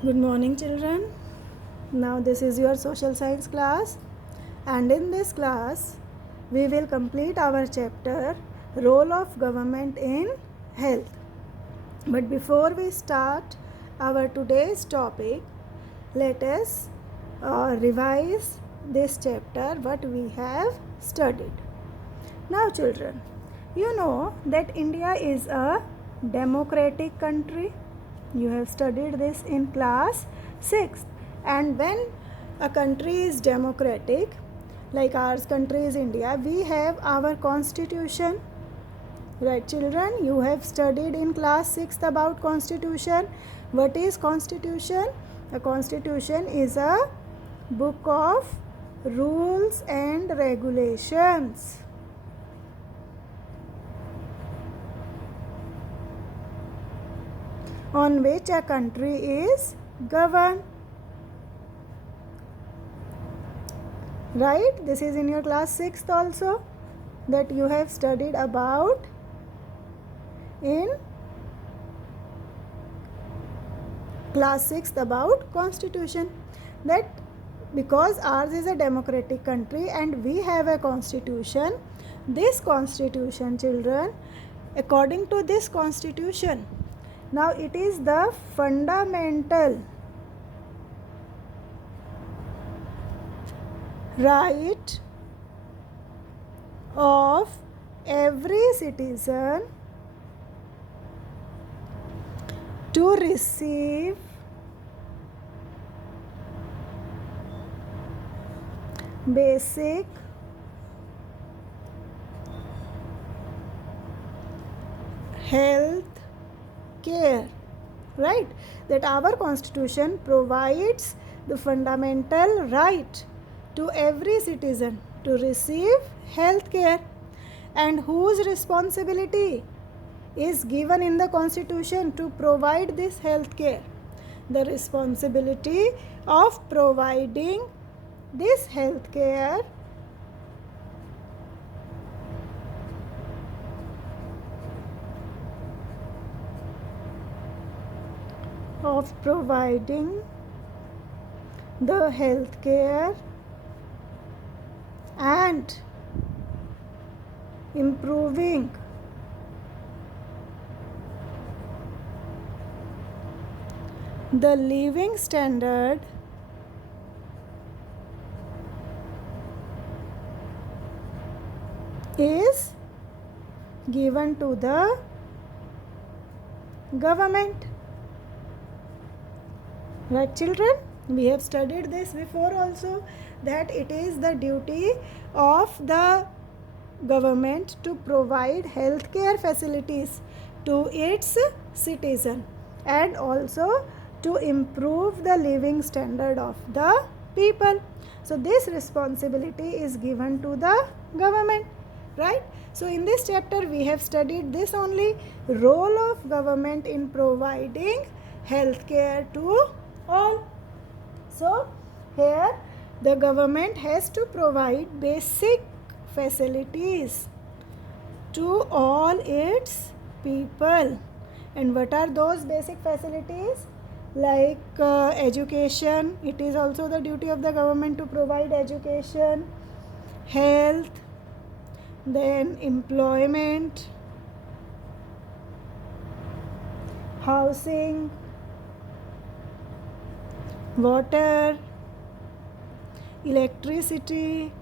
Good morning, children. Now, this is your social science class, and in this class, we will complete our chapter Role of Government in Health. But before we start our today's topic, let us revise this chapter what we have studied. Now, children, you know that India is a democratic country. You have studied this in class 6th. And when a country is democratic, like our country is India, we have our constitution. Right, children? You have studied in class 6th about constitution. What is constitution? A constitution is a book of rules and regulations. On which a country is governed. Right? This is in your class 6th also that you have studied about in class 6th about constitution. That because ours is a democratic country and we have a constitution, this constitution, children, according to this constitution, now it is the fundamental right of every citizen to receive basic health care. Right? That our constitution provides the fundamental right to every citizen to receive health care, and whose responsibility is given in the constitution to provide this health care. The responsibility of providing this health care of providing the health care and improving the living standard is given to the government. Right, children? We have studied this before also, that it is the duty of the government to provide health care facilities to its citizen and also to improve the living standard of the people. So this responsibility is given to the government. Right? So in this chapter we have studied this only, role of government in providing health care to all. So here the government has to provide basic facilities to all its people. And what are those basic facilities? Like education. It is also the duty of the government to provide education, health, then employment, housing, water, electricity,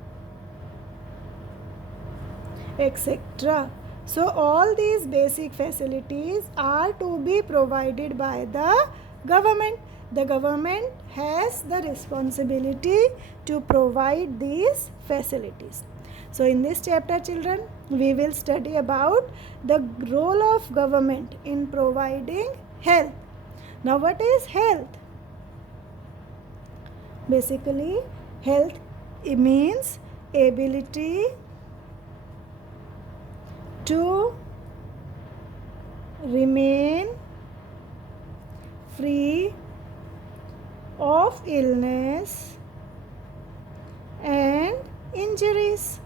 etc. So all these basic facilities are to be provided by the government. The government has the responsibility to provide these facilities. So in this chapter, children, we will study about the role of government in providing health. Now what is health? Basically, health means ability to remain free of illness and injuries.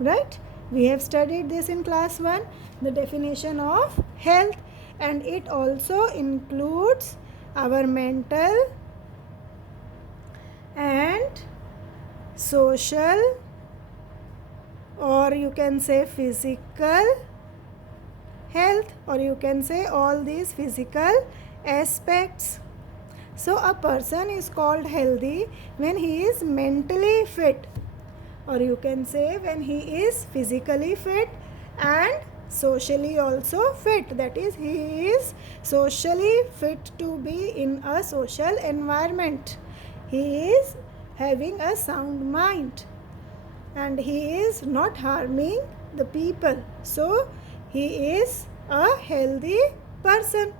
Right? We have studied this in class 1, the definition of health, and it also includes our mental and social, or you can say physical health, or you can say all these physical aspects. So a person is called healthy when he is mentally fit, or you can say when he is physically fit and socially also fit, that is he is socially fit to be in a social environment, he is having a sound mind and he is not harming the people, so he is a healthy person,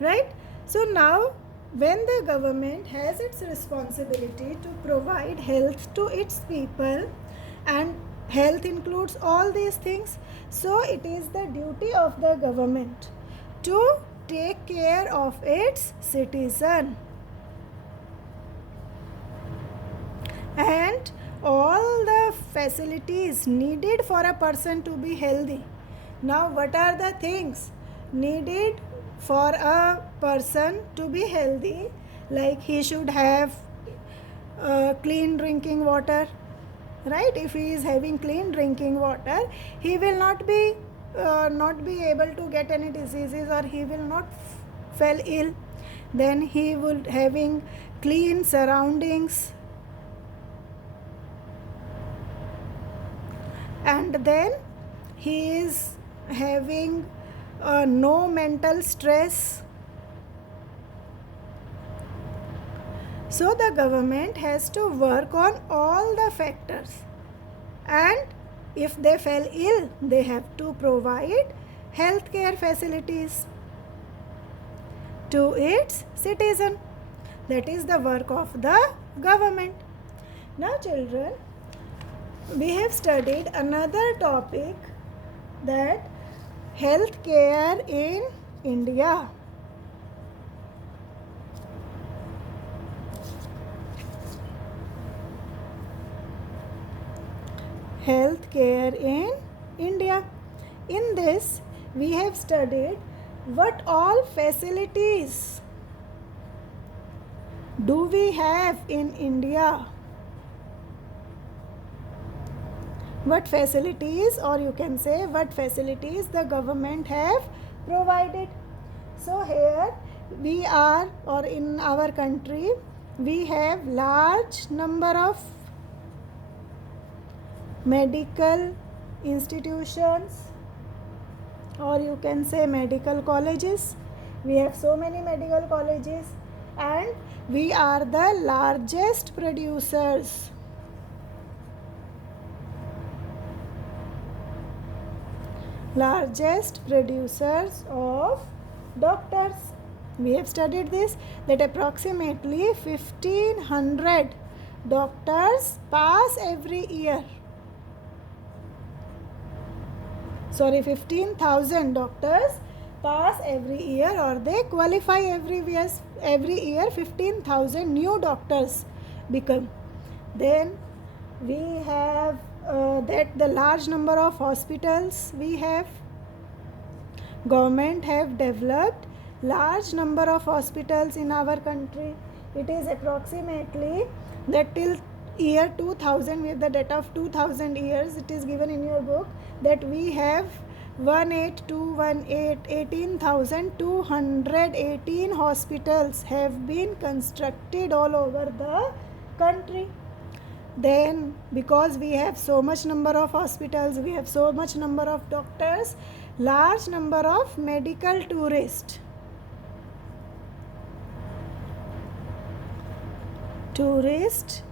right? So now when the government has its responsibility to provide health to its people, and health includes all these things, so it is the duty of the government to take care of its citizen, and all the facilities needed for a person to be healthy. Now what are the things needed for a person to be healthy? Like he should have clean drinking water, right? If he is having clean drinking water, he will not be able to get any diseases, or he will not fall ill. Then he will having clean surroundings, and then he is having no mental stress. So the government has to work on all the factors, and if they fell ill, they have to provide healthcare facilities to its citizen. That is the work of the government. Now children, we have studied another topic, that healthcare in India. Healthcare in India. In this, we have studied what all facilities do we have in India. What facilities, or you can say what facilities the government have provided. So here we are, or in our country, we have large number of medical institutions, or you can say medical colleges. We have so many medical colleges, and we are the largest producers of doctors. We have studied this, that approximately 1500 doctors pass every year. 15,000 doctors pass every year, or they qualify every year 15,000 new doctors become. Then we have that the large number of hospitals we have. Government have developed large number of hospitals in our country. It is approximately that till year 2000, with the data of 2000 years, it is given in your book, that we have 18,218 hospitals have been constructed all over the country. Then because we have so much number of hospitals, we have so much number of doctors, large number of medical tourists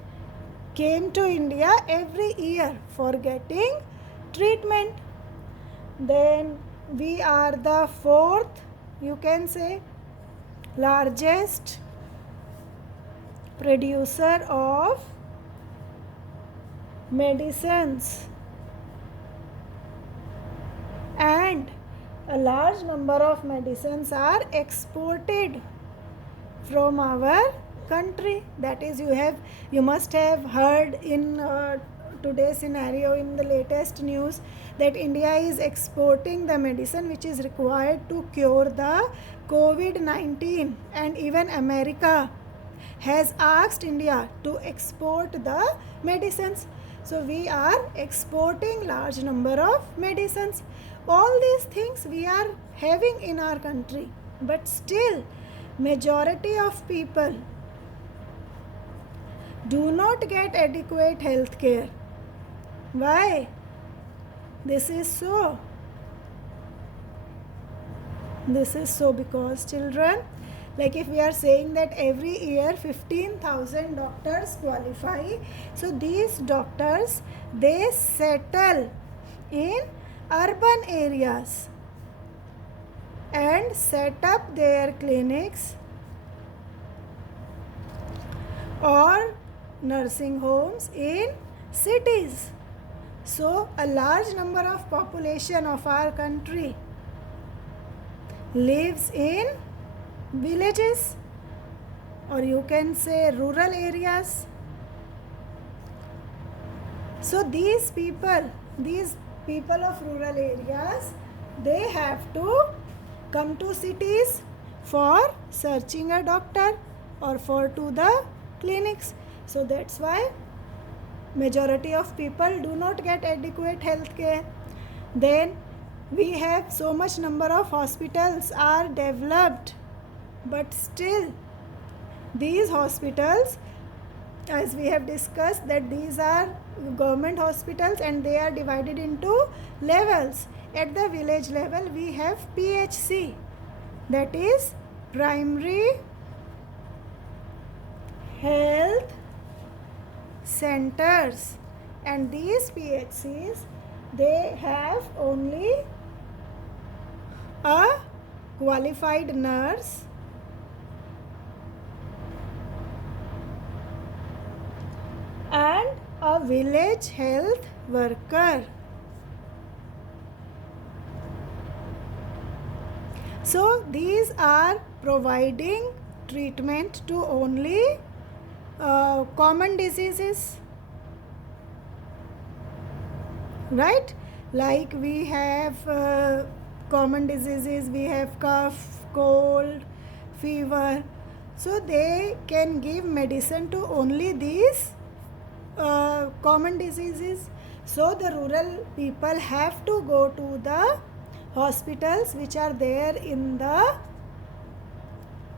came to India every year for getting treatment. Then we are the fourth, you can say, largest producer of medicines, and a large number of medicines are exported from our country. That is, you must have heard in today's scenario, in the latest news, that India is exporting the medicine which is required to cure the COVID-19, and even America has asked India to export the medicines. So we are exporting large number of medicines. All these things we are having in our country, but still majority of people do not get adequate health care. Why? This is so. This is so because, children, like if we are saying that every year 15,000 doctors qualify, so these doctors, they settle in urban areas and set up their clinics or nursing homes in cities. So a large number of population of our country lives in villages, or you can say rural areas. So these people of rural areas, they have to come to cities for searching a doctor or for to the clinics. So that's why majority of people do not get adequate health care. Then we have so much number of hospitals are developed, but still these hospitals, as we have discussed, that these are government hospitals and they are divided into levels. At the village level we have PHC, that is primary health centers, and these PHCs, they have only a qualified nurse and a village health worker. So these are providing treatment to only common diseases, right? Like we have common diseases, we have cough, cold, fever. So they can give medicine to only these common diseases. So the rural people have to go to the hospitals which are there in the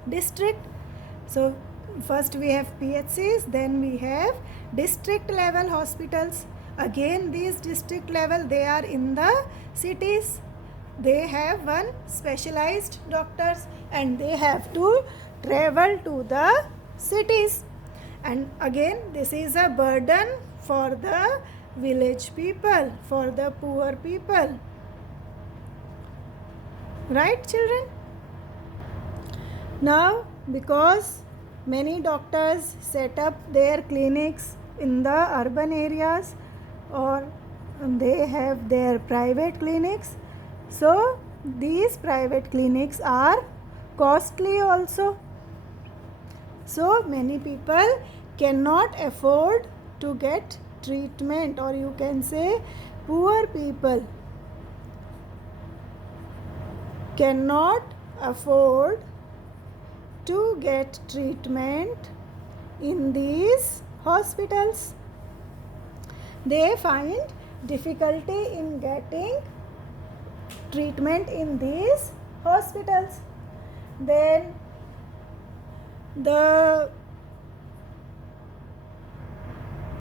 district. So first we have PHCs, then we have district level hospitals. Again these district level, they are in the cities. They have one specialized doctors and they have to travel to the cities. And again this is a burden for the village people, for the poor people. Right, children? Now, because many doctors set up their clinics in the urban areas or they have their private clinics, so these private clinics are costly also. So many people cannot afford to get treatment, or you can say poor people cannot afford to get treatment in these hospitals. They find difficulty in getting treatment in these hospitals. Then the